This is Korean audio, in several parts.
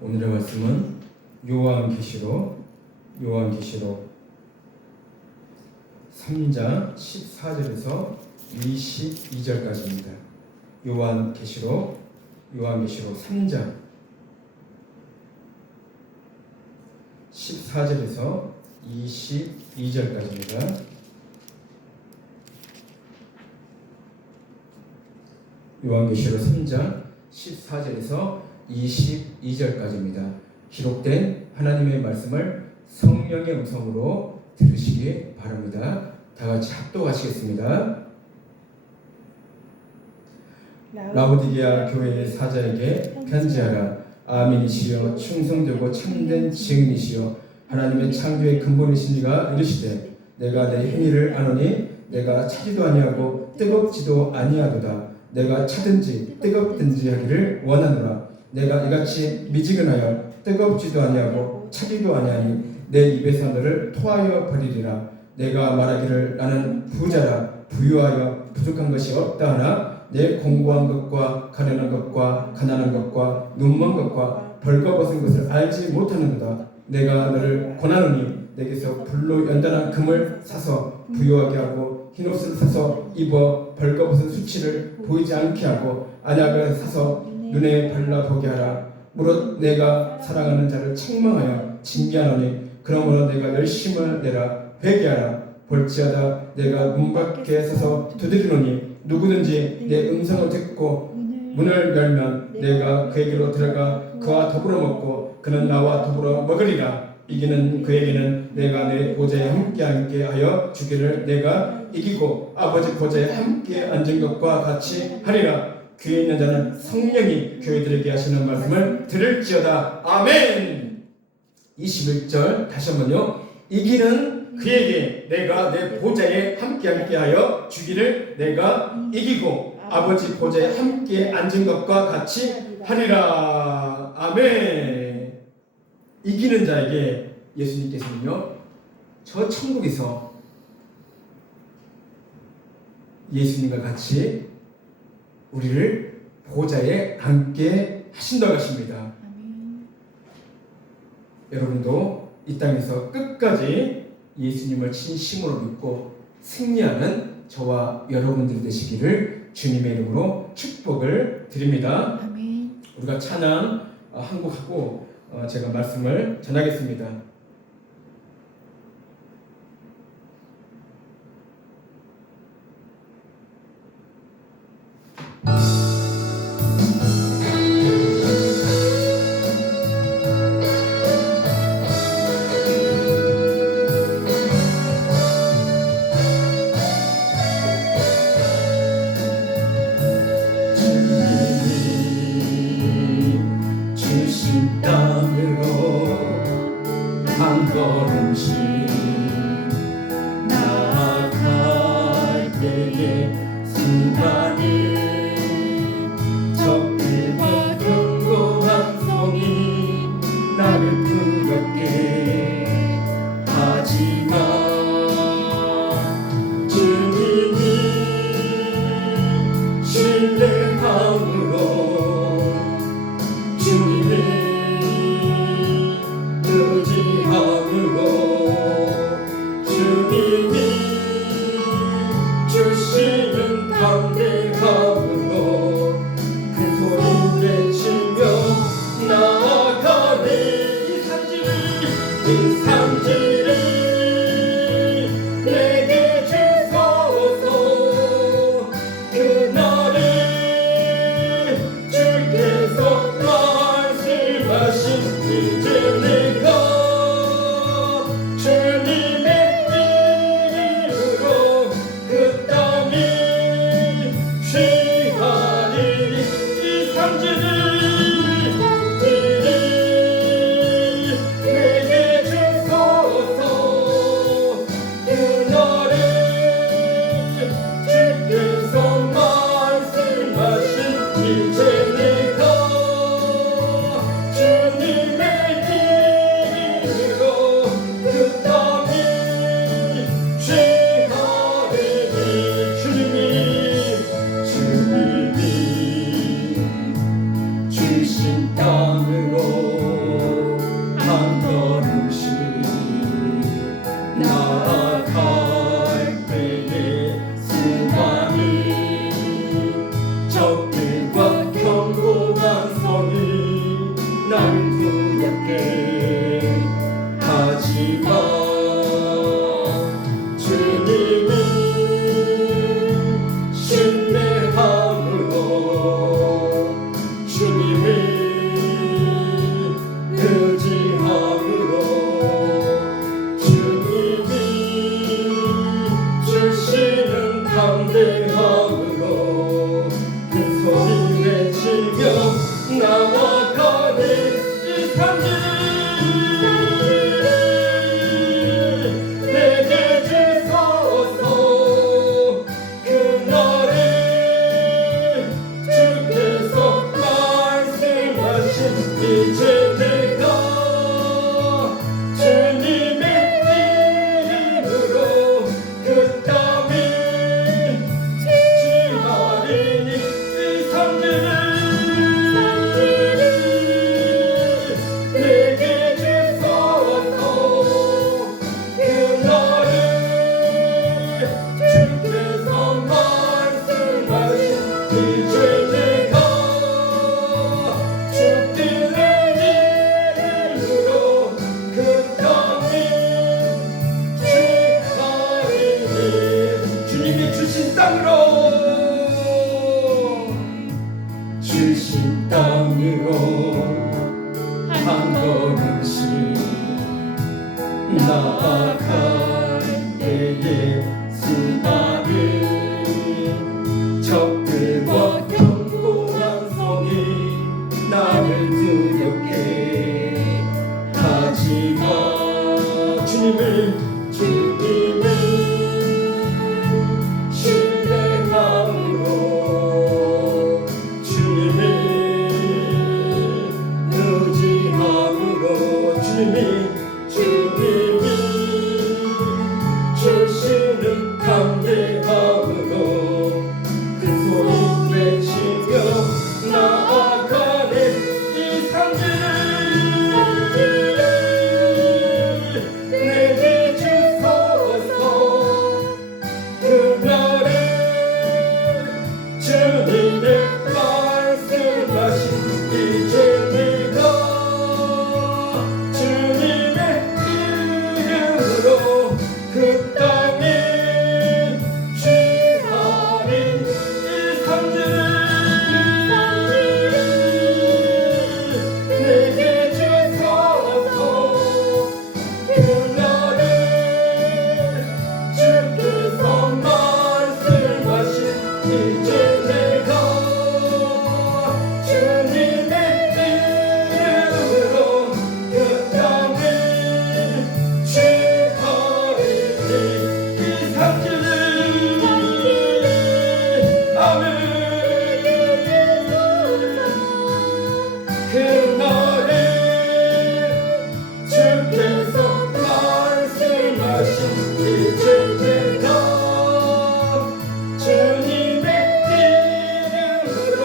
오늘의 말씀은 요한계시록 3장 14절에서 22절까지입니다. 요한계시록 3장 14절에서 22절까지입니다. 요한계시록 3장 14절에서 22절까지입니다. 기록된 하나님의 말씀을 성령의 음성으로 들으시기 바랍니다. 다 같이 합독하시겠습니다. 라오디게아 교회의 사자에게 편지하라. 아멘이시여 충성되고 참된 증인이시여 하나님의 창조의 근본이신 이가 이르시되 내가 내 행위를 아노니 내가 차지도 아니하고 뜨겁지도 아니하도다. 내가 차든지 뜨겁든지 하기를 원하노라. 내가 이같이 미지근하여 뜨겁지도 아니하고 차지도 아니하니 내 입에서 너를 토하여 버리리라. 내가 말하기를 나는 부자라 부유하여 부족한 것이 없다 하나 내 공고한 것과 가련한 것과 가난한 것과 눈먼 것과 벌거벗은 것을 알지 못하는도다. 내가 너를 권하노니 내게서 불로 연단한 금을 사서 부유하게 하고 흰옷을 사서 입어 벌거벗은 수치를 보이지 않게 하고 안약을 사서 눈에 발라보게 하라. 무릇 내가 사랑하는 자를 책망하여 징계하노니 그러므로 내가 열심을 내라. 회개하라. 볼지어다 내가 문 밖에 서서 두드리노니 누구든지 내 음성을 듣고 문을 열면 내가 그에게로 들어가 그와 더불어 먹고 그는 나와 더불어 먹으리라. 이기는 그에게는 내가 내 보좌에 함께 하여 주기를 내가 이기고 아버지 보좌에 함께 앉은 것과 같이 하리라. 귀에 있는 자는 성령이 교회들에게 하시는 말씀을 들을지어다. 아멘. 21절 다시 한번요. 이기는 그에게 내가 내 보좌에 함께 하여 주기를 내가 이기고 아버지 보좌에 함께 앉은 것과 같이 하리라. 아멘. 이기는 자에게 예수님께서는요, 저 천국에서 예수님과 같이 우리를 보좌에 앉게 하신다고 하십니다. 여러분도 이 땅에서 끝까지 예수님을 진심으로 믿고 승리하는 저와 여러분들이 되시기를 주님의 이름으로 축복을 드립니다. 아멘. 우리가 찬양 한 곡 하고 제가 말씀을 전하겠습니다. 주신 땅으로 한 걸음씩 나아갈 때에 순간이 적들과 견고한 성이 나를 두렵게 하지만 주님이 신뢰함으로 주님이 의지함으로 주님이 주시는 담대함 나를 두렵게 하지마. 주님이 신뢰함으로 주님을 의지함으로 주님이 주시는 담대함으로 그 소리 외치며 나아가는 이 산길 내게 주소서. 그날을 주께서 말씀하신 이제 내가 주님의 이름으로 그 땅을 지나리니 이 산길을 내게 주소서. 그날을 주께서 말씀하신 이제 내가 주님의 이름으로 그 땅을 지나리니 주님이 주신 땅으로 주신 땅으로 한 걸음씩 나아갈 때에 수많은 적들과 견고한 성이 나를 두렵게 하지마. 주님을 신뢰함으로 주님을 의지함으로 주님이 주시는 담대함으로 그 소리 외치며 나아가는 이 산길을 내게 주소서. 그날을 주님의 말씀하신 이제 내가 주님의 이름으로 그 땅을 취하리. 이 산길을 내게 주소서. 그날을 주께서 말씀하신 이제 내가 주님의 이름으로 그 땅을 취하리니 이 산길을 아멘. 그날을 주께서 말씀하신 이제 내가 주님의 이름으로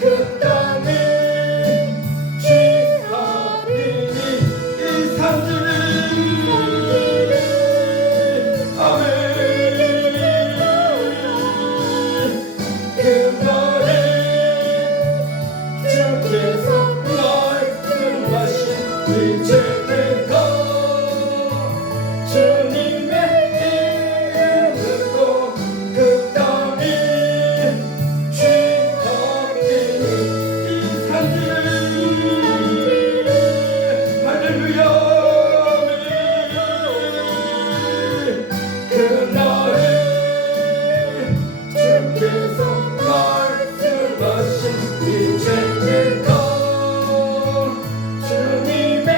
그 땅을 취하리니 이 산길을 아멘. 그날을 주께서 말씀하신 이제 내가 주님의 이름으로 그 땅을 취하리니 이 산길을 할렐루야. 그날을 주께서 말씀하신 이제 내가 주님의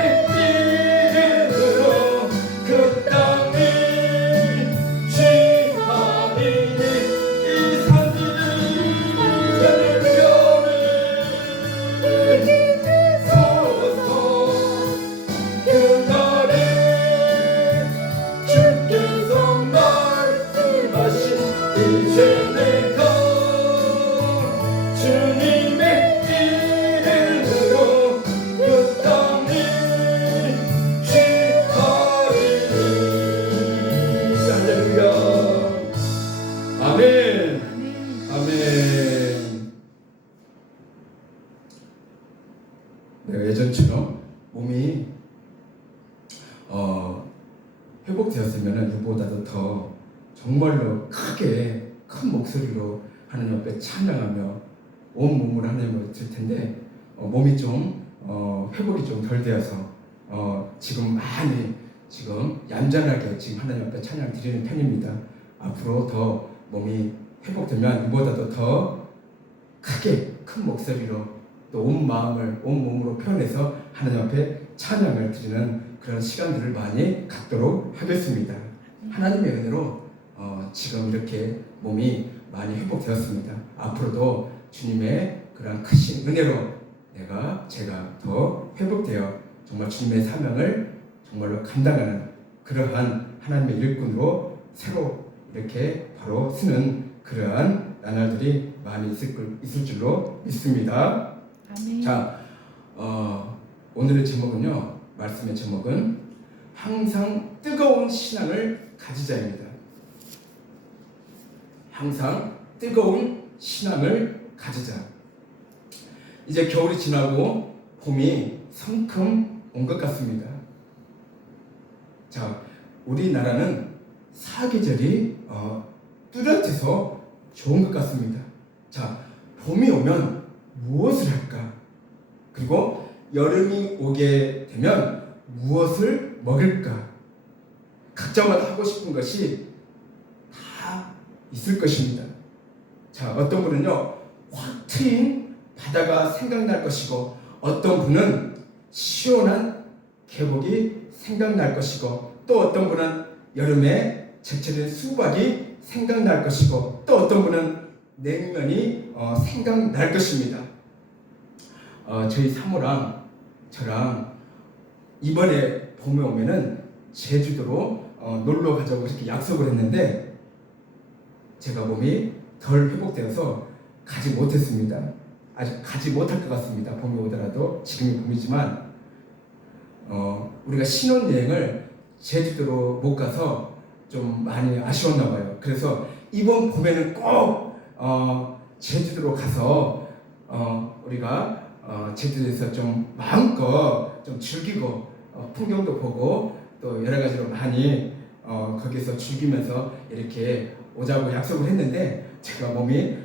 내가 예전처럼 몸이 회복되었으면 이보다도 더 정말로 크게 큰 목소리로 하나님 앞에 찬양하며 온 몸으로 하나님을 들 텐데 몸이 좀 회복이 좀 덜 되어서 지금 많이 지금 얌전하게 지금 하나님 앞에 찬양 드리는 편입니다. 앞으로 더 몸이 회복되면 이보다도 더 크게 큰 목소리로 또 온 마음을 온 몸으로 표현해서 하나님 앞에 찬양을 드리는 그런 시간들을 많이 갖도록 하겠습니다. 하나님의 은혜로 지금 이렇게 몸이 많이 회복되었습니다. 앞으로도 주님의 그런 크신 은혜로 제가 더 회복되어 정말 주님의 사명을 정말로 감당하는 그러한 하나님의 일꾼으로 새로 이렇게 바로 쓰는 그러한 나날들이 많이 있을 줄로 믿습니다. 아멘. 자, 오늘의 제목은요, 말씀의 제목은 항상 뜨거운 신앙을 가지자입니다. 항상 뜨거운 신앙을 가지자. 이제 겨울이 지나고 봄이 성큼 온 것 같습니다. 자, 우리나라는 사계절이 뚜렷해서 좋은 것 같습니다. 자, 봄이 오면 무엇을 할까? 그리고 여름이 오게 되면 무엇을 먹을까? 각자마다 하고 싶은 것이 다 있을 것입니다. 자, 어떤 분은요, 확 트인 바다가 생각날 것이고, 어떤 분은 시원한 계곡이 생각날 것이고, 또 어떤 분은 여름에 제철인 수박이 생각날 것이고, 또 어떤 분은 냉면이 생각날 것입니다. 저희 사모랑 저랑 이번에 봄에 오면은 제주도로 놀러 가자고 이렇게 약속을 했는데 제가 몸이 덜 회복되어서 가지 못했습니다. 아직 가지 못할 것 같습니다. 봄이 오더라도 지금이 봄이지만 우리가 신혼여행을 제주도로 못 가서 좀 많이 아쉬웠나 봐요. 그래서 이번 봄에는 꼭 제주도로 가서 우리가 제주도에서 좀 마음껏 좀 즐기고 풍경도 보고 또 여러 가지로 많이 거기서 즐기면서 이렇게 오자고 약속을 했는데 제가 몸이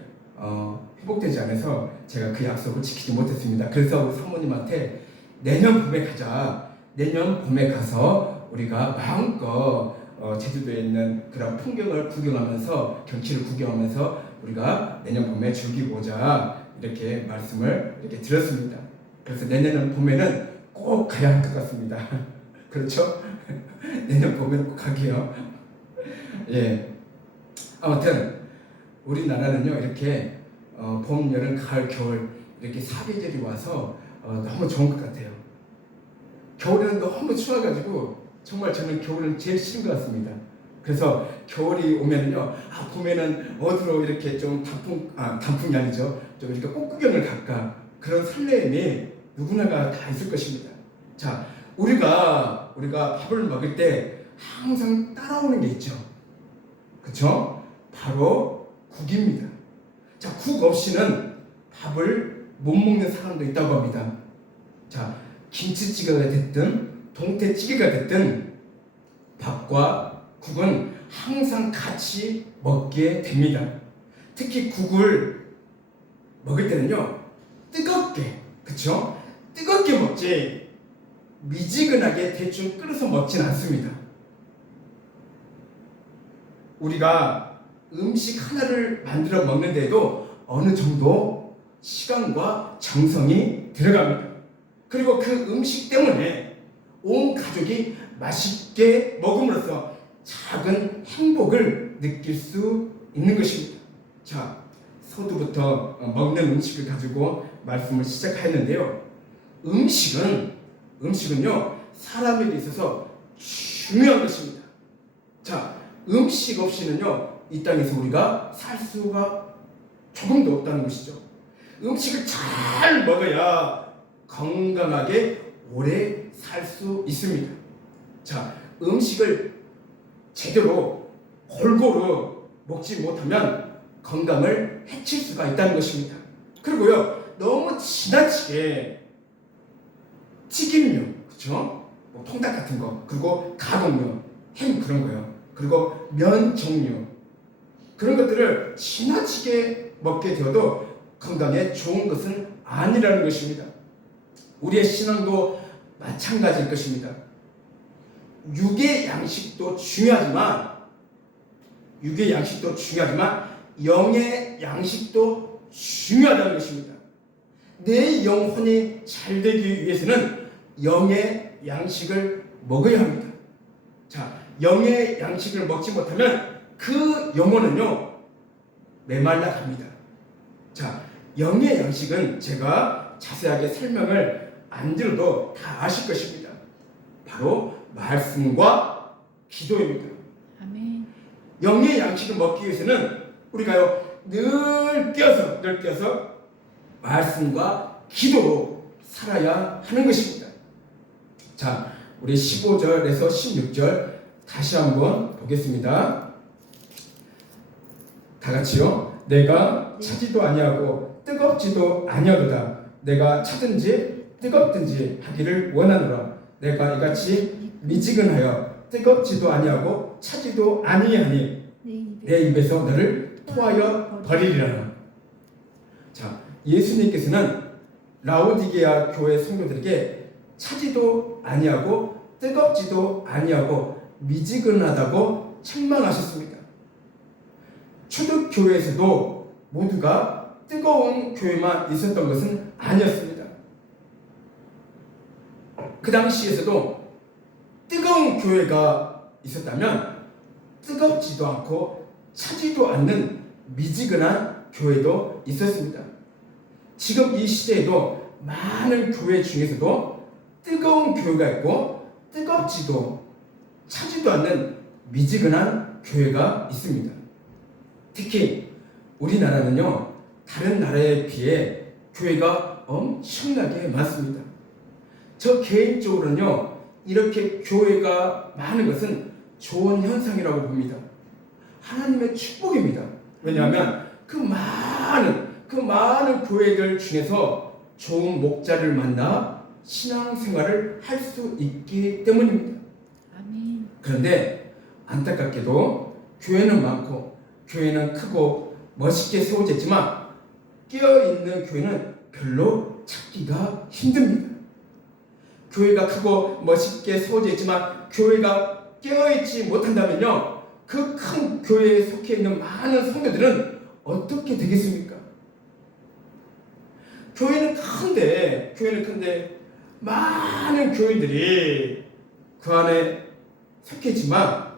회복되지 않아서 제가 그 약속을 지키지 못했습니다. 그래서 우리 사모님한테 내년 봄에 가자. 내년 봄에 가서 우리가 마음껏 제주도에 있는 그런 풍경을 구경하면서 경치를 구경하면서 우리가 내년 봄에 즐기고 오자 이렇게 말씀을 이렇게 드렸습니다. 그래서 내년 봄에는 꼭 가야 할 것 같습니다. 그렇죠? 내년 봄에는 꼭 가게요. 예. 아무튼 우리나라는요 이렇게 봄, 여름, 가을, 겨울 이렇게 사계절이 와서 너무 좋은 것 같아요. 겨울에는 너무 추워가지고 정말 저는 겨울은 제일 싫은 것 같습니다. 그래서 겨울이 오면은요, 봄에는 어디로 이렇게 좀 단풍이 아니죠. 좀 이렇게 꽃구경을 갈까. 그런 설레임이 누구나가 다 있을 것입니다. 자, 우리가 밥을 먹을 때 항상 따라오는 게 있죠. 그쵸? 바로 국입니다. 자, 국 없이는 밥을 못 먹는 사람도 있다고 합니다. 자, 김치찌개가 됐든 동태찌개가 됐든 밥과 국은 항상 같이 먹게 됩니다. 특히 국을 먹을 때는요 뜨겁게, 그쵸? 뜨겁게 먹지 미지근하게 대충 끓여서 먹진 않습니다. 우리가 음식 하나를 만들어 먹는데도 어느 정도 시간과 정성이 들어갑니다. 그리고 그 음식 때문에 온 가족이 맛있게 먹음으로써 작은 행복을 느낄 수 있는 것입니다. 자, 서두부터 먹는 음식을 가지고 말씀을 시작하였는데요. 음식은요 사람에게 있어서 중요한 것입니다. 자, 음식 없이는요 이 땅에서 우리가 살 수가 조금도 없다는 것이죠. 음식을 잘 먹어야 건강하게 오래 살 수 있습니다. 자, 음식을 제대로 골고루 먹지 못하면 건강을 해칠 수가 있다는 것입니다. 그리고요 너무 지나치게 튀김류, 그렇죠? 뭐 통닭 같은 거, 그리고 가공류, 햄 그런 거요. 그리고 면 종류 그런 것들을 지나치게 먹게 되어도 건강에 좋은 것은 아니라는 것입니다. 우리의 신앙도 마찬가지일 것입니다. 육의 양식도 중요하지만 영의 양식도 중요하다는 것입니다. 내 영혼이 잘 되기 위해서는 영의 양식을 먹어야 합니다. 자, 영의 양식을 먹지 못하면 그 영혼은요 메말라 갑니다. 자, 영의 양식은 제가 자세하게 설명을 안 드려도 다 아실 것입니다. 바로 말씀과 기도입니다. 아멘. 영의 양식을 먹기 위해서는 우리가요 늘 깨어서 말씀과 기도로 살아야 하는 것입니다. 자, 우리 15절에서 16절 다시 한번 보겠습니다. 다 같이요. 내가 차지도 아니하고 뜨겁지도 아니하도다. 내가 차든지 뜨겁든지 하기를 원하노라. 내가 이같이 미지근하여 뜨겁지도 아니하고 차지도 아니하니 내 입에서 너를 토하여 버리리라. 자, 예수님께서는 라오디게아 교회 성도들에게 차지도 아니하고 뜨겁지도 아니하고 미지근하다고 책망하셨습니다. 초대교회에서도 모두가 뜨거운 교회만 있었던 것은 아니었습니다. 그 당시에서도 뜨거운 교회가 있었다면 뜨겁지도 않고 차지도 않는 미지근한 교회도 있었습니다. 지금 이 시대에도 많은 교회 중에서도 뜨거운 교회가 있고 뜨겁지도 차지도 않는 미지근한 교회가 있습니다. 특히 우리나라는요 다른 나라에 비해 교회가 엄청나게 많습니다. 저 개인적으로는요 이렇게 교회가 많은 것은 좋은 현상이라고 봅니다. 하나님의 축복입니다. 왜냐하면 그 많은 교회들 중에서 좋은 목자를 만나 신앙생활을 할 수 있기 때문입니다. 아멘. 그런데 안타깝게도 교회는 많고 교회는 크고 멋있게 세워졌지만 깨어있는 교회는 별로 찾기가 힘듭니다. 교회가 크고 멋있게 세워져 있지만 교회가 깨어있지 못한다면요 그 큰 교회에 속해 있는 많은 성도들은 어떻게 되겠습니까? 교회는 큰데 많은 교인들이 그 안에 속해 있지만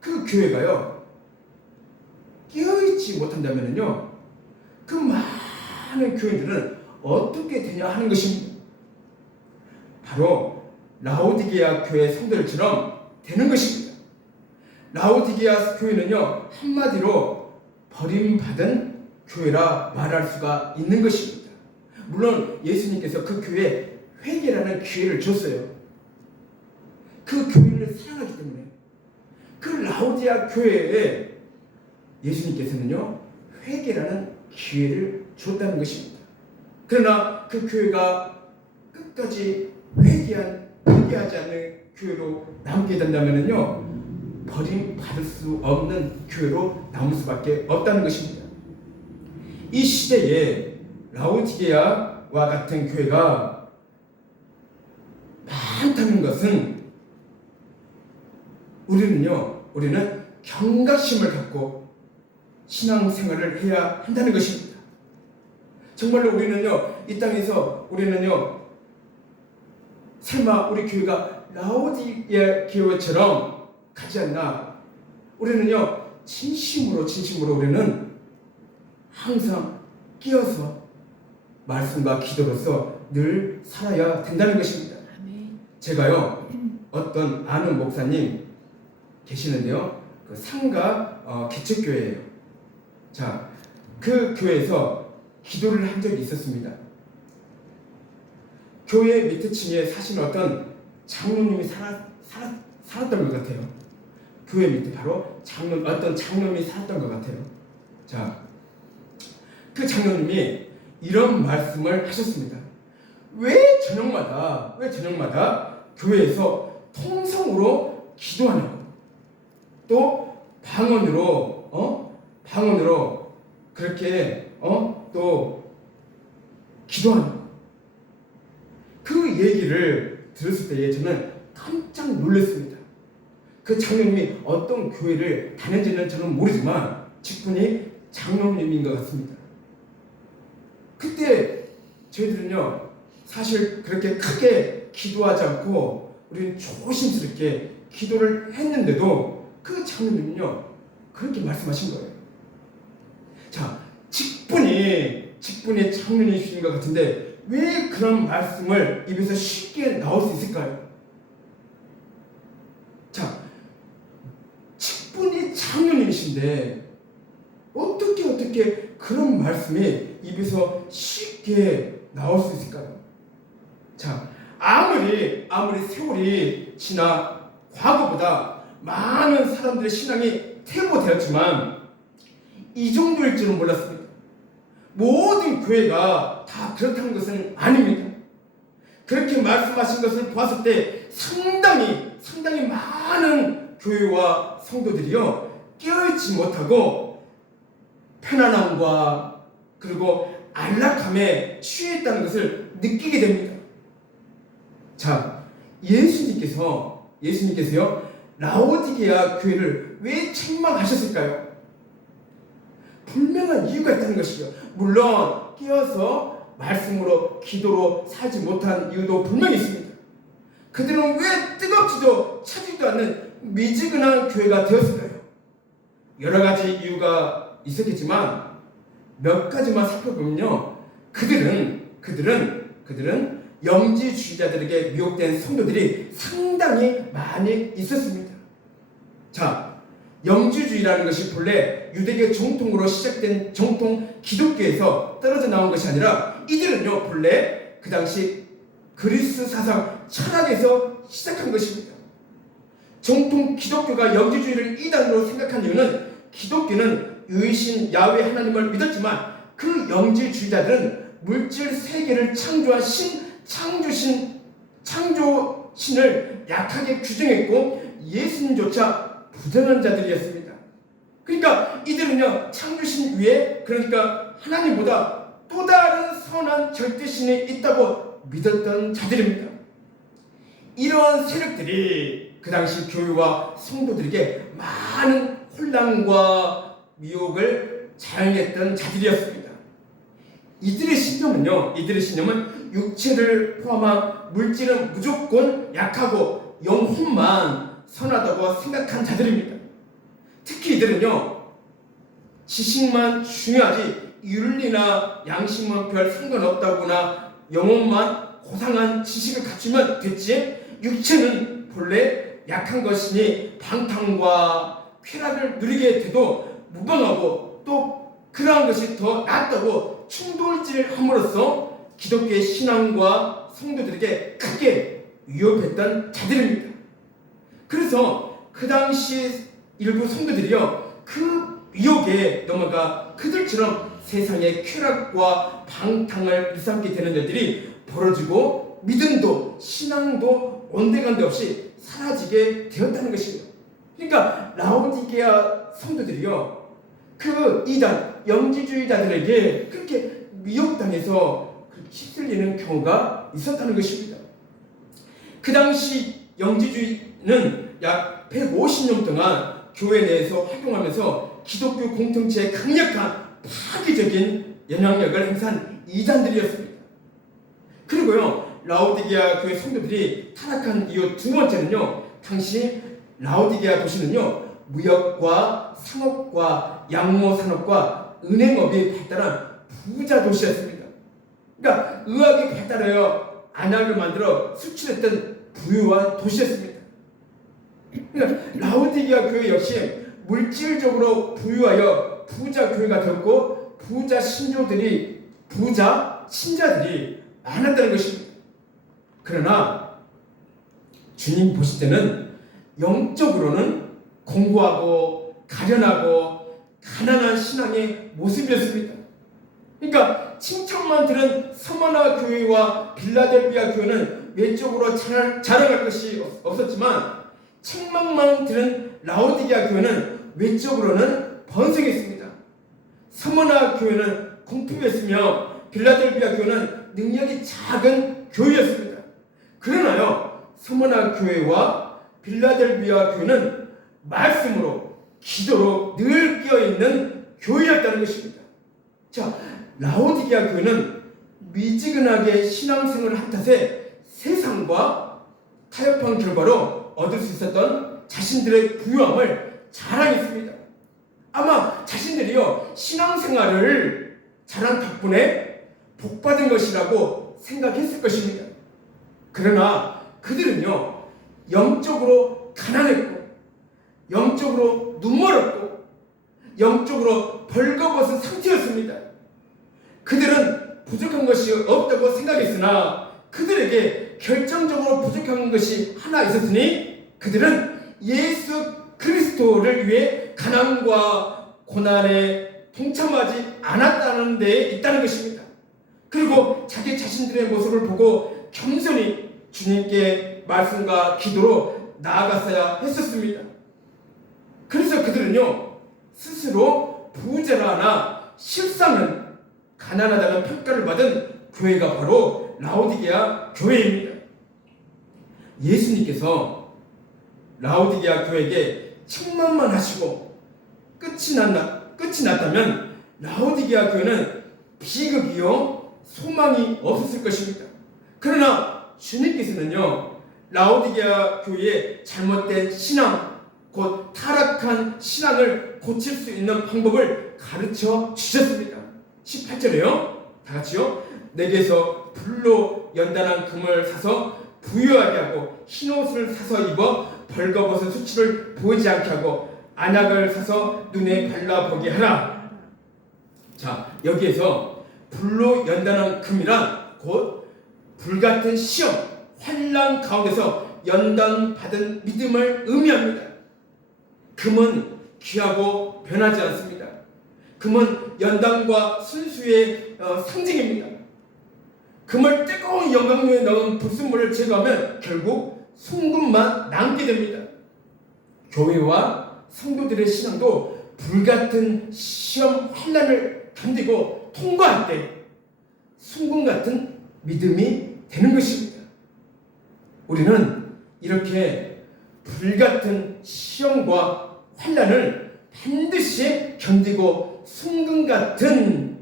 그 교회가요 깨어있지 못한다면요 그 많은 교인들은 어떻게 되냐 하는 것입니다. 바로 라오디게아 교회 성도들처럼 되는 것입니다. 라오디게아 교회는요 한마디로 버림받은 교회라 말할 수가 있는 것입니다. 물론 예수님께서 그 교회에 회개라는 기회를 줬어요. 그 교회를 사랑하기 때문에 그 라오디게아 교회에 예수님께서는요 회개라는 기회를 줬다는 것입니다. 그러나 그 교회가 끝까지 회개하지 않는 교회로 남게 된다면요 버림받을 수 없는 교회로 남을 수밖에 없다는 것입니다. 이 시대에 라오디게아와 같은 교회가 많다는 것은 우리는 경각심을 갖고 신앙생활을 해야 한다는 것입니다. 정말로 우리는요 이 땅에서 설마 우리 교회가 라오디게아 교회처럼 가지 않나? 우리는요 진심으로 우리는 항상 끼어서 말씀과 기도로서 늘 살아야 된다는 것입니다. 아멘. 제가요 어떤 아는 목사님 계시는데요 그 상가 개척교회예요. 자, 그 교회에서 기도를 한 적이 있었습니다. 교회 밑에 층에 사시는 어떤 장로님이 살았던 것 같아요. 교회 밑에 바로 어떤 장로님이 살았던 것 같아요. 자, 그 장로님이 이런 말씀을 하셨습니다. 왜 저녁마다 교회에서 통성으로 기도하는 거, 또 방언으로 그렇게 또 기도하는 거. 그 얘기를 들었을 때에 저는 깜짝 놀랐습니다. 그 장로님이 어떤 교회를 다녔는지는 저는 모르지만 직분이 장로님인 것 같습니다. 그때 저희들은요 사실 그렇게 크게 기도하지 않고 우리는 조심스럽게 기도를 했는데도 그 장로님은요 그렇게 말씀하신 거예요. 자, 직분이 장로님이신 것 같은데 왜 그런 말씀을 입에서 쉽게 나올 수 있을까요? 자, 직분이 장로님이신데 어떻게 그런 말씀이 입에서 쉽게 나올 수 있을까요? 자, 아무리 세월이 지나 과거보다 많은 사람들의 신앙이 퇴보되었지만 이 정도일 줄은 몰랐습니다. 모든 교회가 다 그렇다는 것은 아닙니다. 그렇게 말씀하신 것을 보았을 때 상당히 많은 교회와 성도들이요 깨어있지 못하고 편안함과 그리고 안락함에 취했다는 것을 느끼게 됩니다. 자, 예수님께서요 라오디게아 교회를 왜 책망하셨을까요? 분명한 이유가 있다는 것이죠. 물론 깨어서 말씀으로 기도로 살지 못한 이유도 분명히 있습니다. 그들은 왜 뜨겁지도 차지도 않는 미지근한 교회가 되었을까요? 여러 가지 이유가 있었겠지만 몇 가지만 살펴보면요, 그들은 영지주의자들에게 미혹된 성도들이 상당히 많이 있었습니다. 자, 영지주의라는 것이 본래 유대교 정통으로 시작된 정통 기독교에서 떨어져 나온 것이 아니라 이들은요 본래 그 당시 그리스 사상 철학에서 시작한 것입니다. 정통 기독교가 영지주의를 이단으로 생각한 이유는 기독교는 유이신 야훼 하나님을 믿었지만 그 영지주의자들은 물질 세계를 창조한 창조신을 약하게 규정했고 예수님조차 부정한 자들이었습니다. 그러니까 이들은요 창조신 위에, 그러니까 하나님보다 또 다른 선한 절대신이 있다고 믿었던 자들입니다. 이러한 세력들이 그 당시 교회와 성도들에게 많은 혼란과 미혹을 자행했던 자들이었습니다. 이들의 신념은 육체를 포함한 물질은 무조건 약하고 영혼만 선하다고 생각한 자들입니다. 특히 이들은요 지식만 중요하지 윤리나 양심은 별 상관없다거나 영혼만 고상한 지식을 갖추면 됐지 육체는 본래 약한 것이니 방탕과 쾌락을 누리게 돼도 무방하고 또 그러한 것이 더 낫다고 충돌질을 함으로써 기독교의 신앙과 성도들에게 크게 위협했던 자들입니다. 그래서 그 당시 일부 성도들이요 그 위협에 넘어가 그들처럼 세상의 쾌락과 방탕을 일삼게 되는 일들이 벌어지고 믿음도 신앙도 온데간데 없이 사라지게 되었다는 것입니다. 그러니까 라오디게아 성도들이요 그 이단 영지주의자들에게 그렇게 미혹당해서 휩쓸리는 경우가 있었다는 것입니다. 그 당시 영지주의는 약 150년 동안 교회 내에서 활동하면서 기독교 공동체에 강력한 파괴적인 영향력을 행사한 이단들이었습니다. 그리고요 라오디게아 교회 성도들이 타락한 이유 두 번째는요, 당시 라오디게아 도시는요 무역과 상업과 양모 산업과 은행업이 발달한 부자 도시였습니다. 그러니까 의학이 발달하여 안약을 만들어 수출했던 부유한 도시였습니다. 그러니까 라오디게아 교회 역시 물질적으로 부유하여 부자 교회가 되었고 부자 신자들이 많았다는 것입니다. 그러나 주님 보실 때는 영적으로는 공고하고 가련하고 가난한 신앙의 모습이었습니다. 그러니까 칭찬만 들은 서머나 교회와 빌라델비아 교회는 외적으로 자랑할 것이 없었지만 책망만 들은 라오디게아 교회는 외적으로는 번성했습니다. 서머나 교회는 공품했으며 빌라델비아 교회는 능력이 작은 교회였습니다. 그러나요, 서머나 교회와 빌라델비아 교회는 말씀으로 기도로 늘 깨어있는 교회였다는 것입니다. 자, 라오디게아 교회는 미지근하게 신앙생활을 한 탓에 세상과 타협한 결과로 얻을 수 있었던 자신들의 부유함을 자랑했습니다. 아마 자신들이요 신앙생활을 잘한 덕분에 복받은 것이라고 생각했을 것입니다. 그러나 그들은요 영적으로 가난했고 영적으로 눈멀었고 영적으로 벌거벗은 상태였습니다. 그들은 부족한 것이 없다고 생각했으나 그들에게 결정적으로 부족한 것이 하나 있었으니 그들은 예수 그리스도를 위해 가난과 고난에 동참하지 않았다는 데 있다는 것입니다. 그리고 자기 자신들의 모습을 보고 겸손히 주님께 말씀과 기도로 나아갔어야 했었습니다. 그래서 그들은요 스스로 부자라나 실상은 가난하다는 평가를 받은 교회가 바로 라오디게아 교회입니다. 예수님께서 라오디게아 교회에게 책망만 하시고 끝이 났다면 라오디게아 교회는 비극이요 소망이 없었을 것입니다. 그러나 주님께서는요 라오디게아 교회의 잘못된 신앙, 곧 타락한 신앙을 고칠 수 있는 방법을 가르쳐 주셨습니다. 18절에요 다같이요 내게서 불로 연단한 금을 사서 부유하게 하고 흰옷을 사서 입어 벌거벗은 수치를 보이지 않게 하고 안약을 사서 눈에 발라보게 하라. 자, 여기에서 불로 연단한 금이란 곧 불같은 시험, 환난 가운데서 연단받은 믿음을 의미합니다. 금은 귀하고 변하지 않습니다. 금은 연단과 순수의 상징입니다. 금을 뜨거운 영광로에 넣은 불순물을 제거하면 결국 순금만 남게 됩니다. 교회와 성도들의 신앙도 불같은 시험 환난을 견디고 통과할 때 순금 같은 믿음이 되는 것입니다. 우리는 이렇게 불같은 시험과 환난을 반드시 견디고 순금 같은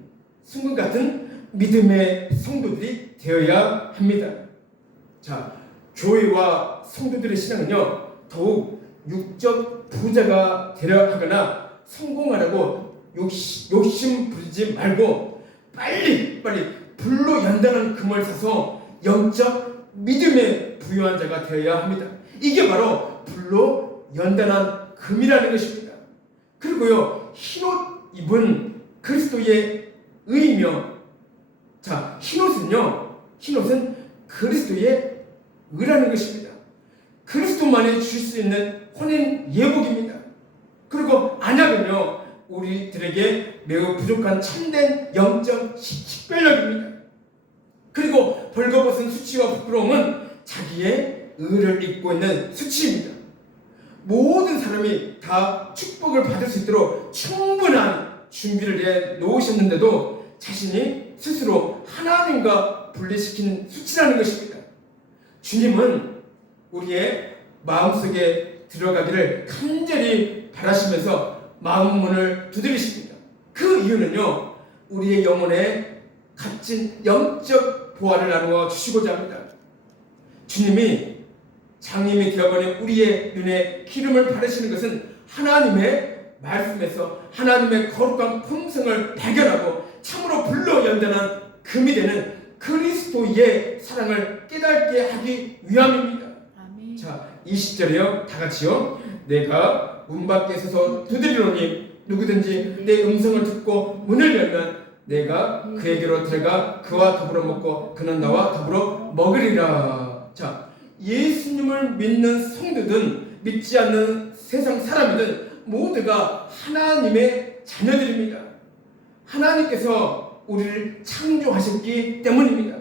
믿음의 성도들이 되어야 합니다. 자, 교회와 성도들의 신앙은요 더욱 육적 부자가 되려 하거나 성공하라고 욕심 부리지 말고 빨리 불로 연단한 금을 사서 영적 믿음의 부유한 자가 되어야 합니다. 이게 바로 불로 연단한 금이라는 것입니다. 그리고요 흰옷 입은 그리스도의 의며, 자 흰옷은 그리스도의 의라는 것입니다. 그리스도만이 줄 수 있는 혼인 예복입니다. 그리고 안약은요 우리들에게 매우 부족한 참된 영적 식별력입니다. 그리고 벌거벗은 수치와 부끄러움은 자기의 의를 입고 있는 수치입니다. 모든 사람이 다 축복을 받을 수 있도록 충분한 준비를 해 놓으셨는데도 자신이 스스로 하나님과 분리시킨 수치라는 것입니다. 주님은 우리의 마음속에 들어가기를 간절히 바라시면서 마음 문을 두드리십니다. 그 이유는요 우리의 영혼에 값진 영적 보화를 나누어 주시고자 합니다. 주님이 장님이 되어버린 우리의 눈에 기름을 바르시는 것은 하나님의 말씀에서 하나님의 거룩한 품성을 발견하고 참으로 불로 연단한 금이 되는 그리스도의 사랑을 깨닫게 하기 위함입니다. 아멘. 자, 20절이요 다같이요 내가 문 밖에 서서 두드리노니 누구든지 내 음성을 듣고 문을 열면 내가 그에게로 들어가 그와 더불어 먹고 그는 나와 더불어 먹으리라. 자, 예수님을 믿는 성도든 믿지 않는 세상 사람이든 모두가 하나님의 자녀들입니다. 하나님께서 우리를 창조하셨기 때문입니다.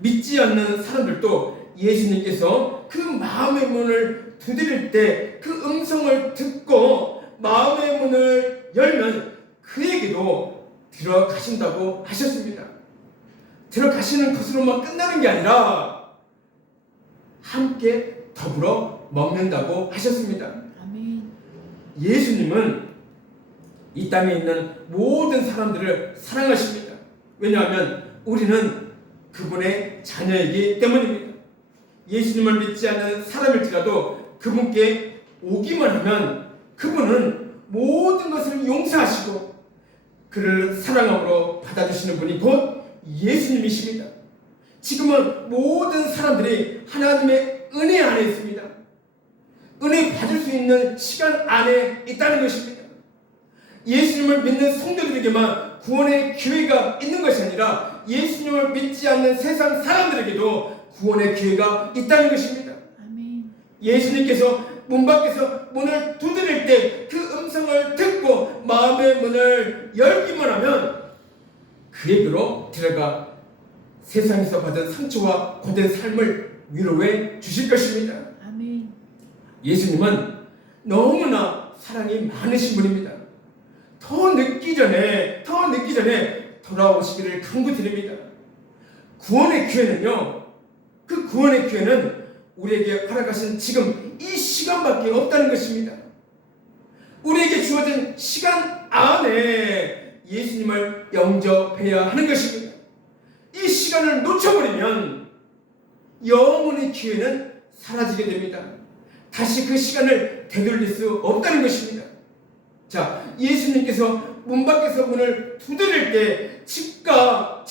믿지 않는 사람들도 예수님께서 그 마음의 문을 두드릴 때 그 음성을 듣고 마음의 문을 열면 그에게도 들어가신다고 하셨습니다. 들어가시는 것으로만 끝나는 게 아니라 함께 더불어 먹는다고 하셨습니다. 아멘. 예수님은 이 땅에 있는 모든 사람들을 사랑하십니다. 왜냐하면 우리는 그분의 자녀이기 때문입니다. 예수님을 믿지 않는 사람일지라도 그분께 오기만 하면 그분은 모든 것을 용서하시고 그를 사랑함으로 받아주시는 분이 곧 예수님이십니다. 지금은 모든 사람들이 하나님의 은혜 안에 있습니다. 은혜 받을 수 있는 시간 안에 있다는 것입니다. 예수님을 믿는 성도들에게만 구원의 기회가 있는 것이 아니라 예수님을 믿지 않는 세상 사람들에게도 구원의 기회가 있다는 것입니다. 아멘. 예수님께서 문 밖에서 문을 두드릴 때 그 음성을 듣고 마음의 문을 열기만 하면 그에게로 들어가 세상에서 받은 상처와 고된 삶을 위로해 주실 것입니다. 아멘. 예수님은 너무나 사랑이 많으신 분입니다. 더 늦기 전에 돌아오시기를 간구드립니다. 구원의 기회는요, 그 구원의 기회는 우리에게 허락하신 지금 이 시간밖에 없다는 것입니다. 우리에게 주어진 시간 안에 예수님을 영접해야 하는 것입니다. 이 시간을 놓쳐버리면 영원의 기회는 사라지게 됩니다. 다시 그 시간을 되돌릴 수 없다는 것입니다. 자, 예수님께서 문 밖에서 문을 두드릴 때 즉각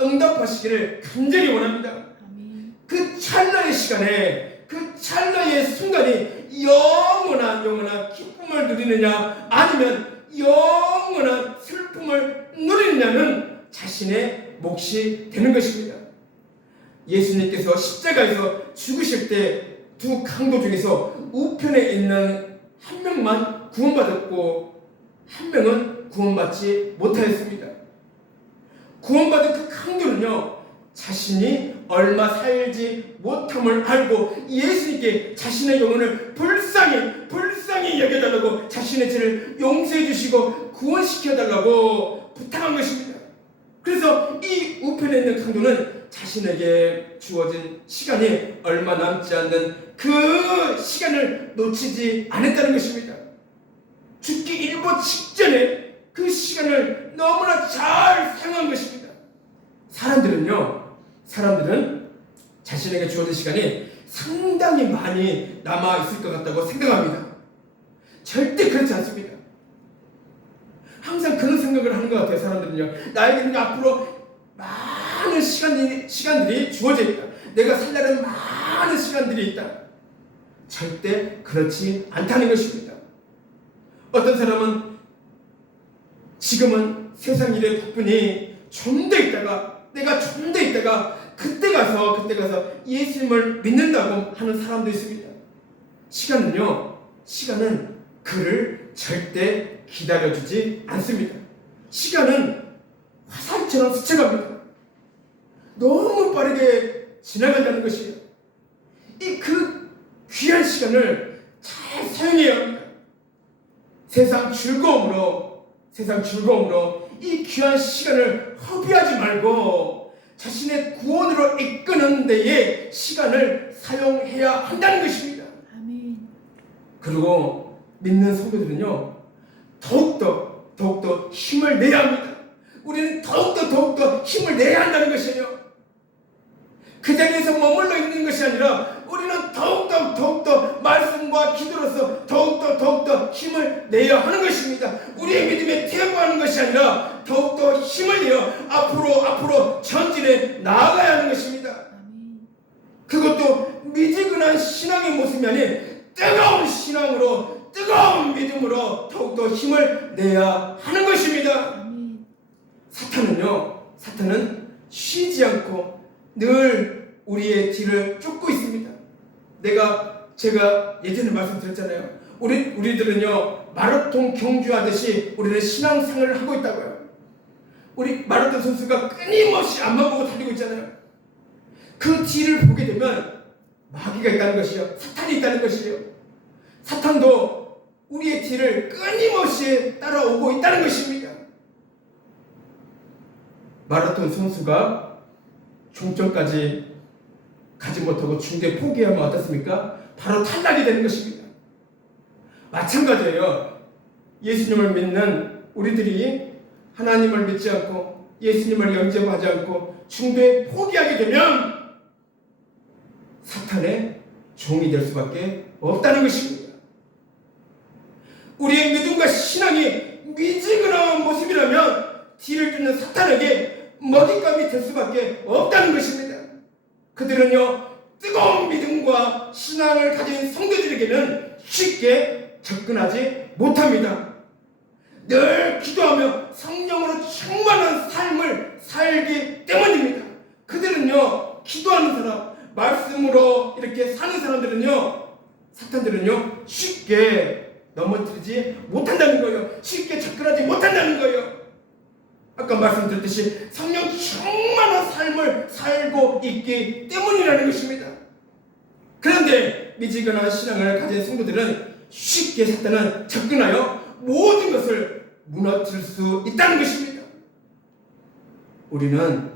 응답하시기를 간절히 원합니다. 아멘. 그 찰나의 시간에, 그 찰나의 순간이 영원한 기쁨을 누리느냐 아니면 영원한 슬픔을 누리느냐는 자신의 몫이 되는 것입니다. 예수님께서 십자가에서 죽으실 때 두 강도 중에서 우편에 있는 한 명만 구원받았고 한 명은 구원받지 못하였습니다. 구원받은 그 강도는요, 자신이 얼마 살지 못함을 알고 예수님께 자신의 영혼을 불쌍히 여겨달라고 자신의 죄를 용서해 주시고 구원시켜달라고 부탁한 것입니다. 그래서 이 우편에 있는 강도는 자신에게 주어진 시간이 얼마 남지 않는 그 시간을 놓치지 않았다는 것입니다. 죽기 일보 직전에 그 시간을 너무나 잘 사용한 것입니다. 사람들은 자신에게 주어진 시간이 상당히 많이 남아있을 것 같다고 생각합니다. 절대 그렇지 않습니다. 항상 그런 생각을 하는 것 같아요. 사람들은요, 나에게는 앞으로 많은 시간들이 주어져 있다. 내가 살 날은 많은 시간들이 있다. 절대 그렇지 않다는 것입니다. 어떤 사람은 지금은 세상 일에 바쁘니 좀 더 있다가 그때 가서 예수님을 믿는다고 하는 사람도 있습니다. 시간은 그를 절대 기다려주지 않습니다. 시간은 화살처럼 스쳐갑니다. 너무 빠르게 지나간다는 것이에요. 그 귀한 시간을 잘 사용해야 합니다. 세상 즐거움으로 이 귀한 시간을 허비하지 말고 자신의 구원으로 이끄는 데에 시간을 사용해야 한다는 것입니다. 아멘. 그리고 믿는 성도들은요, 더욱더 힘을 내야 합니다. 우리는 더욱더 힘을 내야 한다는 것이에요. 그 자리에서 머물러 있는 것이 아니라 우리는 더욱더 말씀과 기도로서 더욱더 힘을 내야 하는 것입니다. 우리의 믿음에 퇴보하는 것이 아니라 더욱더 힘을 내어 앞으로 전진해 나아가야 하는 것입니다. 아멘. 그것도 미지근한 신앙의 모습이 아닌 뜨거운 신앙으로, 뜨거운 믿음으로 더욱더 힘을 내야 하는 것입니다. 아멘. 사탄은 쉬지 않고 늘 우리의 뒤를 쫓고 있습니다. 제가 예전에 말씀드렸잖아요. 우리들은요, 마라톤 경주하듯이 우리는 신앙생활을 하고 있다고요. 우리 마라톤 선수가 끊임없이 앞만 보고 달리고 있잖아요. 그 뒤를 보게 되면 마귀가 있다는 것이요, 사탄이 있다는 것이요, 사탄도 우리의 뒤를 끊임없이 따라오고 있다는 것입니다. 마라톤 선수가 종점까지 가지 못하고 중도에 포기하면 어떻습니까? 바로 탈락이 되는 것입니다. 마찬가지예요. 예수님을 믿는 우리들이 하나님을 믿지 않고 예수님을 영접하지 않고 중도에 포기하게 되면 사탄의 종이 될 수밖에 없다는 것입니다. 우리의 믿음과 신앙이 미지근한 모습이라면 뒤를 쫓는 사탄에게 먹잇감이 될 수밖에 없다는 것입니다. 그들은요, 뜨거운 믿음과 신앙을 가진 성도들에게는 쉽게 접근하지 못합니다. 늘 기도하며 성령으로 충만한 삶을 살기 때문입니다. 그들은요, 기도하는 사람, 말씀으로 이렇게 사는 사람들은요, 사탄들은요, 쉽게 넘어뜨리지 못한다는 거예요. 쉽게 접근하지 못한다는 거예요. 아까 말씀드렸듯이 성령 충만한 삶을 살고 있기 때문이라는 것입니다. 그런데 미지근한 신앙을 가진 성도들은 쉽게 사탄은 접근하여 모든 것을 무너뜨릴 수 있다는 것입니다. 우리는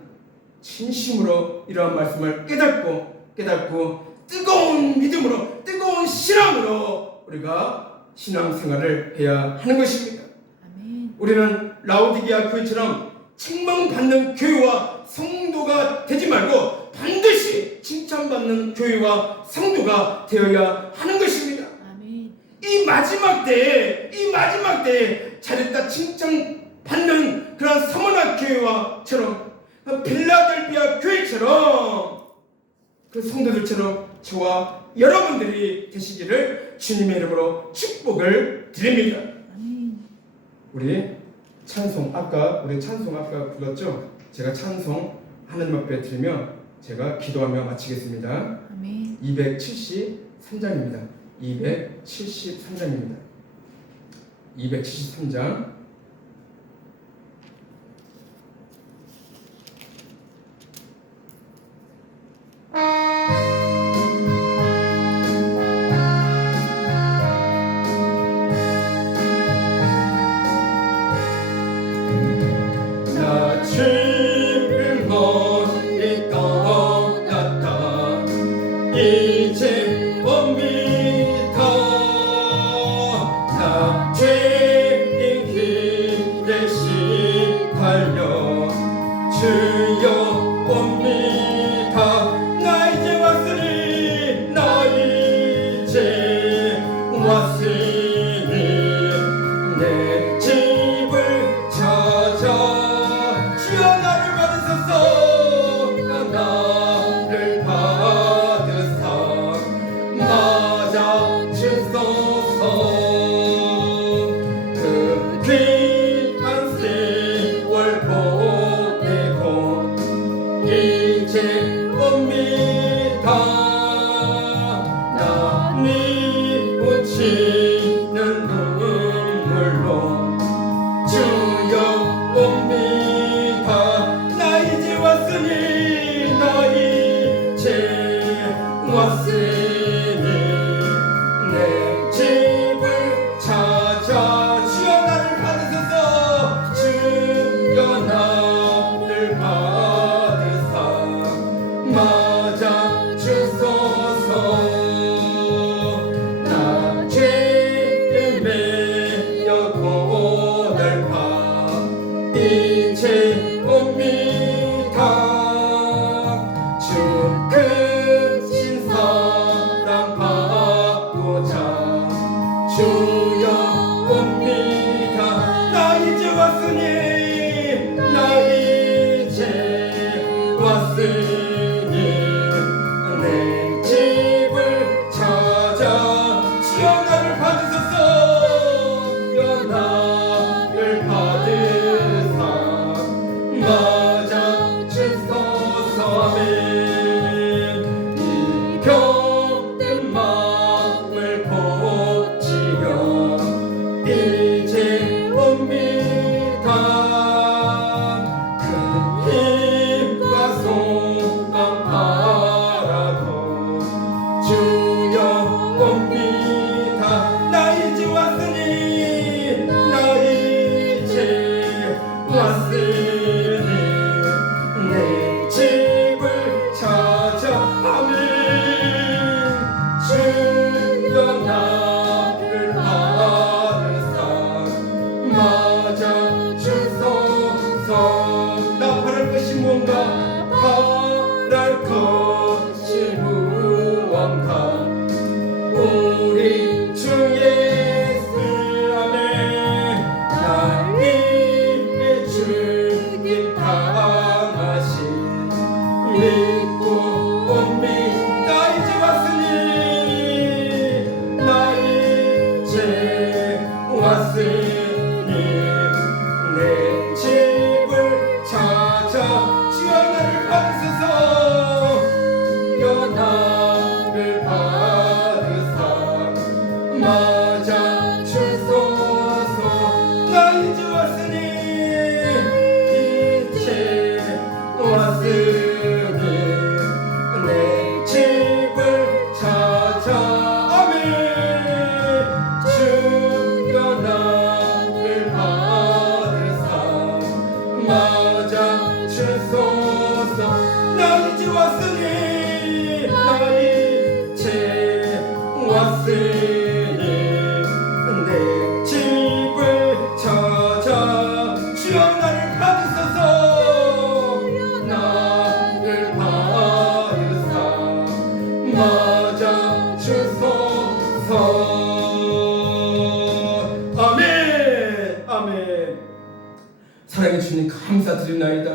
진심으로 이러한 말씀을 깨닫고 뜨거운 믿음으로, 뜨거운 신앙으로 우리가 신앙생활을 해야 하는 것입니다. 아멘. 우리는 라오디게아 교회처럼 책망받는 교회와 성도가 되지 말고 반드시 칭찬받는 교회와 성도가 되어야 하는 것입니다. 아멘. 이 마지막 때에 잘했다 칭찬받는 그런 서머나 교회와처럼, 빌라델비아 교회처럼, 그 성도들처럼 저와 여러분들이 되시기를 주님의 이름으로 축복을 드립니다. 아멘. 우리 찬송 아까 불렀죠? 제가 찬송 하나님 앞에 드리며 제가 기도하며 마치겠습니다. 아멘. 273장입니다. 273장입니다. 273장. 나 죄를 멀리 떠났다 이제 옵니다. 나 죄인 길에 시달려 주여 옵니다. 나 이제 왔으니 내 집을 찾아 주여 나를 받으소서. 나를 받으사 맞아 주소서. 그 귀한 세월 보내고 이제 옵니다. 나 뉘우치는 눈물로 주여 옵니다. 나 이제 왔으니 내 집을 찾아 주여 나를 받으소서. 주여 나를 받으사 맞아 주소서. 나 죄에 매여 고달파 이제 옵니다. 주 크신 사 나를 받으사 맞아 주소서. 나 이제 왔으니 이제 왔으니 내 집을 찾아. 아멘. 주여 나를 받으사 맞아 주소서. 나 이제 왔으니 나 이제 왔으니 내 집을 찾아. 주여 나를 받으소서. 나를 받으사 맞아 주소서. 아멘. 아멘. 사랑의 주님 감사드리나이다.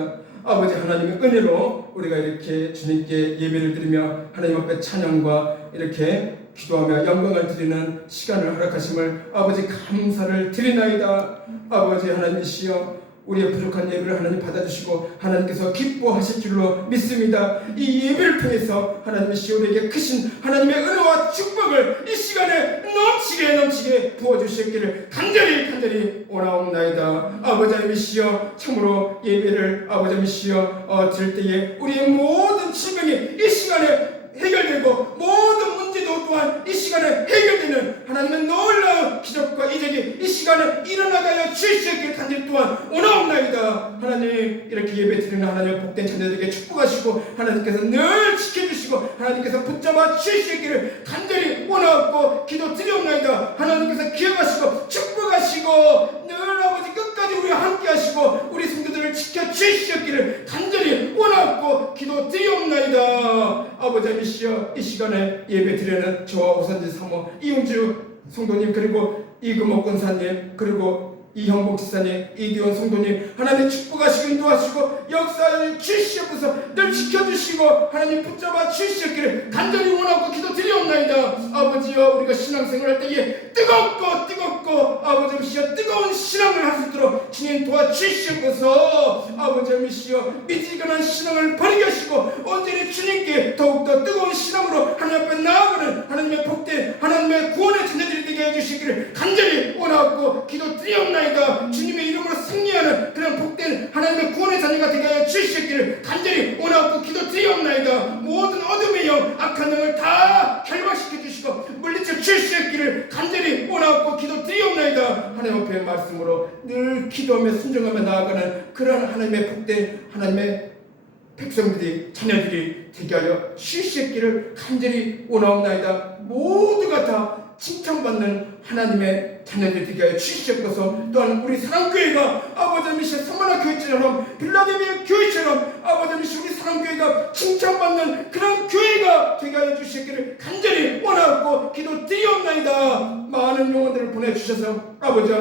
아버지 하나님의 은혜로 우리가 이렇게 주님께 예배를 드리며 하나님 앞에 찬양과 이렇게 기도하며 영광을 드리는 시간을 허락하심을 아버지 감사를 드리나이다. 아버지 하나님이시여, 우리의 부족한 예배를 하나님 받아주시고 하나님께서 기뻐하실 줄로 믿습니다. 이 예배를 통해서 하나님이시여 우리에게 크신 하나님의 은혜와 축복을 이 시간에 넘치게 부어주시기를 간절히 원하옵나이다. 아버지 하나님이시여, 참으로 예배를 아버지 하나님이시여 드릴 때에 우리의 모든 질병이 이 시간에 해결되고 모든 문제도 또한 이 시간에 해결되는 하나님의 놀라운 기적과 이적이 이 시간에 일어나게 하여 주시기를 간절히 또한 원하옵나이다. 하나님, 이렇게 예배 드리는 하나님의 복된 자녀들에게 축복하시고 하나님께서 늘 지켜주시고 하나님께서 붙잡아 주시기를 간절히 원하옵고 기도드리옵나이다. 하나님께서 기억하시고 축복하시고 늘 아버지 끝까지 우리와 함께 하시고 우리 성도들을 지켜주시기를 간절히 원하옵고 기도드리옵나이다. 아버지 하나님이시여, 이 시간에 예배 드리는 저와 오선지 사모 이용주 성도님, 그리고 이금옥 권사님, 그리고 이형복 지사님, 이기원 성도님, 하나님 축복하시고 인도하시고 역사를 주시옵소서. 늘 지켜주시고 하나님 붙잡아 주시옵기를 간절히 원하고 기도드리옵나이다. 아버지여, 우리가 신앙생활 할 때에 뜨겁고 아버지여 뜨거운 신앙을 할 수 있도록 주님 도와주시옵소서. 아버지여, 미지근한 신앙을 버리게 하시고 온전히 주님께 더욱더 뜨거운 신앙으로 하나님 앞에 나아가는 하나님의 복된 하나님의 구원의 자녀들이 되게 해주시기를 간절히 원하고 기도드리옵나이다. 주님의 이름으로 승리하는 그런 복된 하나님의 구원의 자녀가 되게 하여 주시기를 간절히 원하고 기도드리옵나이다. 모든 어둠의 영, 악한 영을 다 결박시켜 주시고 물리쳐 주시기를 간절히 원하고 기도드리옵나이다. 하나님 앞에 말씀으로 늘 기도하며 순종하며 나아가는 그런 하나님의 복된 하나님의 백성들이, 자녀들이 되게 하여 주시기를 간절히 원하옵나이다. 모두가 다 칭찬받는 하나님의 자녀들이 되게 하여 주시옵소서. 또한 우리 사랑교회가 아버지 하나님 성만화 교회처럼 빌라델비아 교회처럼 아버지 하나님 우리 사랑교회가 칭찬받는 그런 교회가 되게 하여 주시기를 간절히 원하고 기도드리옵나이다. 많은 영혼들을 보내주셔서 아버지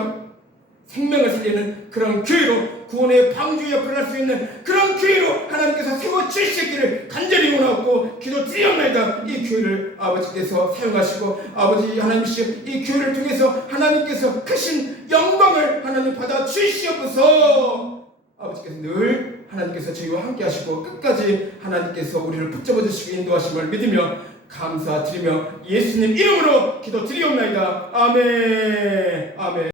생명을 살리는 그런 교회로, 구원의 방주 역할을 할 수 있는 그런 교회로 하나님께서 세워주시기를 간절히 원하고 기도드리옵나이다. 이 교회를 아버지께서 사용하시고 아버지 하나님이시여, 이 교회를 통해서 하나님께서 크신 영광을 하나님 받아 주시옵소서. 아버지께서 늘 하나님께서 저희와 함께 하시고 끝까지 하나님께서 우리를 붙잡아 주시고 인도하심을 믿으며 감사드리며 예수님 이름으로 기도드리옵나이다. 아멘. 아멘.